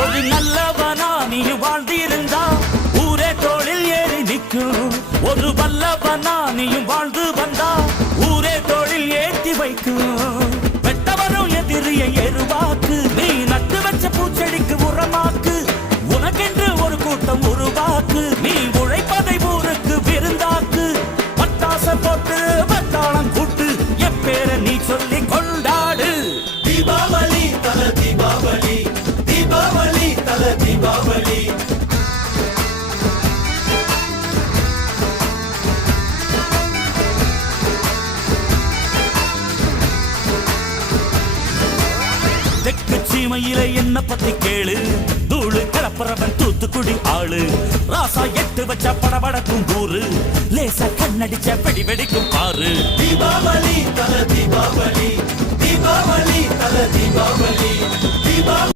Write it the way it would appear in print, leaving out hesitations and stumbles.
ஒரு நல்லவனா நீ வாழ்ந்திருந்தா ஊரே தோளில் ஏறி நிற்கும். ஒரு வல்லவனா நீயும் வாழ்ந்து வந்தா ஊரே தோளில் ஏற்றி வைக்கும். வெட்டவரும் எதிரிய எருவாக்கு, நீ நட்டு வச்ச பூச்செடிக்கு உரமாக்கு. உனக்கென்று ஒரு கூட்டம் உருவாக்கு, நீ உழைப்பதை ஊருக்கு விருந்தாக்கு. பட்டாச போட்டு பட்டாளம் கூட்டு, எப்பேர நீ சொல்லி கொண்டாடு. தீபாவளி தல தீபாவளி, தீபாவளி தல தீபாவளி. தெற்கு சீமையில என்ன பத்தி கேளு, தூளு கிளப்புறவன் தூத்துக்குடி ஆளு. ராசா எட்டு வச்ச படபடக்கும் ஊரு, லேசா கண்ணடிச்ச வெடி வெடிக்கும் பாரு. தீபாவளி தல தீபாவளி, தீபாவளி தல தீபாவளி, தீபாவளி.